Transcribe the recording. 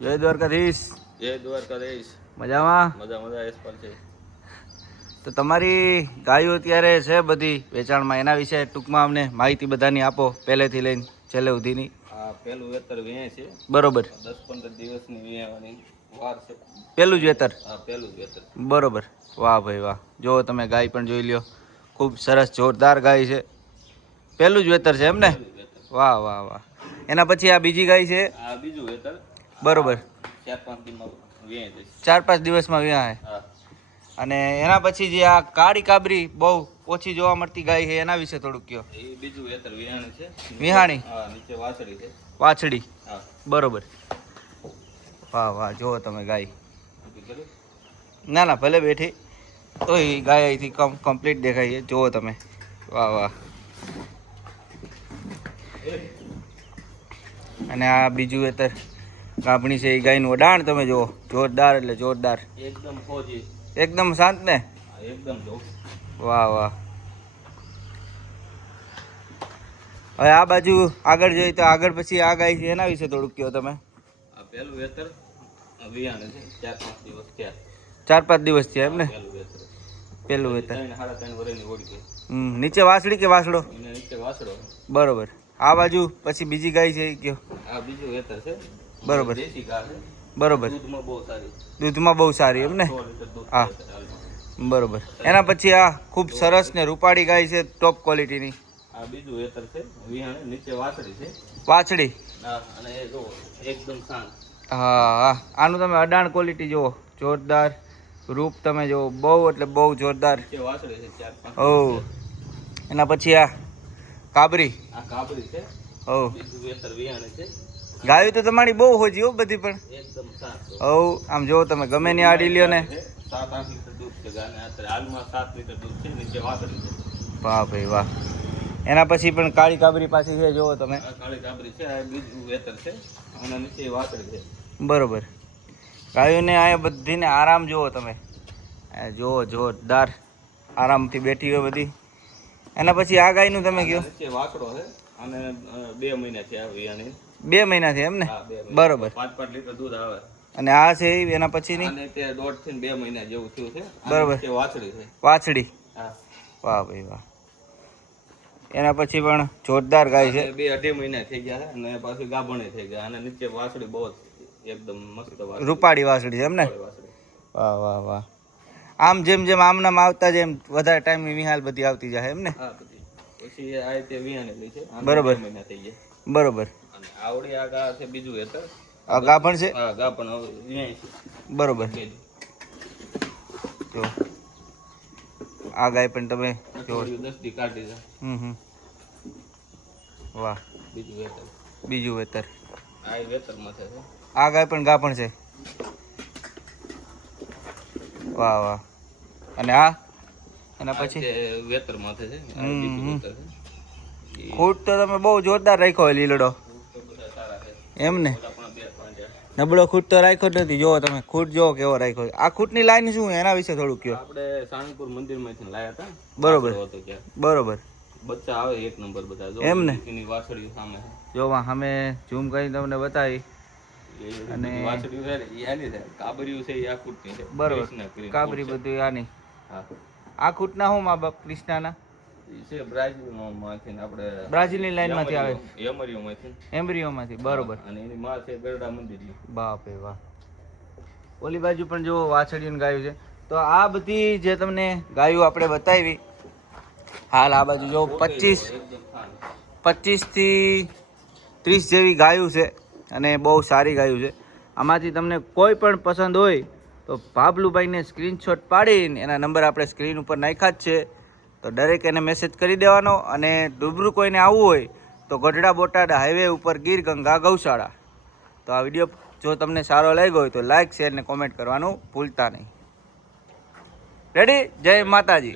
જય દ્વારકાધીશ. જય દ્વારકાધીશ. મજામાં? મજા એસપાલ છે. તો તમારી ગાયો અત્યારે છે બધી વેચાણમાં, એના વિશે ટૂંકમાં અમને માહિતી બધાની આપો, પહેલેથી લઈને છેલ્લે સુધીની. આ પહેલું વેતર વીએ છે. બરોબર. 10-15 દિવસની વીણવાની વાર છે. પહેલું જ વેતર? હા, પહેલું જ વેતર. બરોબર. વાહ ભાઈ વાહ. જો તમે ગાય પણ જોઈ લ્યો, ખૂબ સરસ જોરદાર ગાય છે. પહેલું જ વેતર છે એમ ને? વાહ વાહ વાહ. એના પછી આ બીજી ગાય છે? આ બીજું વેતર. બરોબર. 4-5 દિવસમાં વીએ છે. 4-5 દિવસમાં વ્યાય. હા. અને એના પછી જે આ કાળી કાબરી બહુ ઓછી જોવા મળતી ગાય છે, એના વિશે થોડુંક કહો. એ બીજું વેતર વિહાણી છે. વિહાણી? હા, નીચે વાછડી છે. વાછડી? હા. બરોબર. વાહ વાહ. જુઓ તમે ગાય. ના ના, ભલે બેઠી તો એ ગાય અહીંથી કમ્પ્લીટ દેખાય છે. જુઓ તમે. વાહ વાહ. અને આ બીજું વેતર ગાભણી છે, એ ગાયનું વડાણ તમે જુઓ, જોરદાર એટલે જોરદાર. એકદમ ફોજી. એકદમ શાંત ને? એકદમ જો. વાહ વાહ. હવે આ બાજુ આગળ જોઈએ તો આગળ પછી આ ગાય છે, એના વિશે થોડુંક કહો તમે. આ પહેલું વેતર વિહાણે છે. 4-5 દિવસ થયા. 4-5 દિવસ થયા એમ ને? પહેલું વેતર. પહેલું વેતર. 3-3.5 વર્ષની ઓળખી. નીચે વાસળી કે વાસડો? એને નીચે વાસડો. બરોબર. આ બાજુ પછી બીજી ગાય છે એ કયો? આ બીજું વેતર છે. બરોબર. દેશી ગાય છે. બરોબર. દૂધમાં બહુ સારી. દૂધમાં બહુ સારી એમ ને? 100 લીટર દૂધ હા. છે હાલમાં. બરોબર. એના પછી આ ખૂબ સરસ ને રૂપાળી ગાય છે, ટોપ ક્વોલિટીની. આ બીજું વેતર છે. વિહાણે નીચે વાછડી છે. વાછડી? હા. અને એ જો એકદમ શાંત. હા હા. આનું તમે અડાણ ક્વોલિટી જુઓ, જોરદાર. રૂપ તમે જુઓ, બહુ એટલે બહુ જોરદાર. નીચે વાછડી છે. 4-5 ઓ. દિવસ. એના પછી આ કાબરી? આ કાબરી છે. ઓ. બીજું વેતર વિહાણે છે. ગાયું તો તમારી બહુ હોજી હો બધી પણ. એકદમ શાંત. ઓ. આમ જો તમે ગમે ની આડી લ્યો ને. 7-8 લીટર દૂધ છે. ગાયને અત્યારે હાલમાં 7 લીટર દૂધ છે. નીચે વાછડી છે. વાહ ભાઈ વાહ. એના પછી પણ કાળી કાબરી પાછી છે, જુઓ તમે. આ કાળી કાબરી છે. આ બીજું વેતર છે. અને નીચે વાછડી છે. બરોબર. ગાયોને આ બધીને આરામ જુઓ તમે. જુઓ જોરદાર આરામથી બેઠી હોય બધી. એના પછી આ ગાયનું તમે કહો. નીચે વાછડો છે. અને 2 મહિના થયા વિહાણી. 2 મહિનાથી એમ ને? હા, 2 મહિના. બરોબર. 5-5 લીટર દૂધ આવે. અને આ છે એના પછીની? અને તે 1.5 થી 2 મહિના જેવું થયું છે. બરોબર. નીચે વાછડી છે. વાછડી? હા. વાહ ભાઈ વાહ. એના પછી પણ જોરદાર ગાય છે. 2-2.5 મહિના થઈ ગયા છે. અને પાછી ગાભણે થઈ ગયા. અને નીચે વાછડી બહુ એકદમ મસ્ત વાછડી. રૂપાળી વાછડી છે એમ ને? વાછડી. વાહ વાહ વાહ. આમ જેમ જેમ આમનામ આવતા જેમ વધારે ટાઈમની વિહાલ બધી આવતી જાય એમ ને? હા, બધી. પછી આ રીતે વિહાણેલી છે. બરોબર. 2 મહિના થઈ ગયા. બરોબર. અને આવડી આ ગા છે બીજું વેતર. આ ગાભણ છે? હા, ગાભણ હવે વિહાય છે. બરોબર. જો આ ગાય પણ તમે જો. 10 દી કાઢી છે. વાહ. બીજું વેતર. બીજું વેતર. આ વેતર માથે છે. આ ગાય પણ ગાભણ છે. વાહ વાહ. અને આ એના પછી વેતર માથે છે. આ બીજું વેતર છે. ખૂટ તો તમે બહુ જોરદાર રાખ્યો હોય લીલડો એમ ને? નબળો ખૂટ તો રાખ્યો જ નથી. જુઓ તમે ખૂટ જુઓ કેવો રાખ્યો. આ ખૂટની લાઈન શું એના વિશે થોડુંક કહો. આપણે સાણંદપુર મંદિરમાંથી લાયા હતા. બરોબર. બરોબર. બચ્ચા આવે 1 નંબર બધા. જો એમ ને? એની વાછડી સામે છે. જો સામે ઝૂમ કરી તમને બતાવી. અને વાછડી છે ને એ આની છે. કાબરીયું છે એ આ ખૂટની છે. બરોબર. કાબરી બધું આની. હા. આ ખૂટના શું મા બાપ ક્રિષ્નાના? છે બ્રાઝિલમાંથી. આપણે બ્રાઝિલની લાઈનમાંથી આવે. એમરિયોમાંથી. એમ્બ્રિયોમાંથી. બરોબર. અને એની માં છે ગરડા મંદિરની. બાપ રે વાહ. ઓલી બાજુ પણ જો વાછડીઓની ગાયો છે. તો આ બધી જે તમને ગાયો આપણે બતાવી હાલ આ બાજુ જો 25 થી 30 જેવી ગાયો છે. અને બહુ સારી ગાયો છે. આમાંથી તમને કોઈ પણ પસંદ હોય તો ભાભલુભાઈને સ્ક્રીનશોટ પાડીને એના નંબર આપણે સ્ક્રીન ઉપર નાખ્યા જ છે. તો દરેક એને મેસેજ કરી દેવાનો. અને રૂબરૂ કોઈને આવવું હોય તો ગઢડા બોટાદ હાઈવે ઉપર ગીર ગંગા ગૌશાળા. તો આ વિડીયો જો તમને સારો લાગ્યો હોય તો લાઈક શેર ને કોમેન્ટ કરવાનું ભૂલતા નહીં. રેડી? જય માતાજી.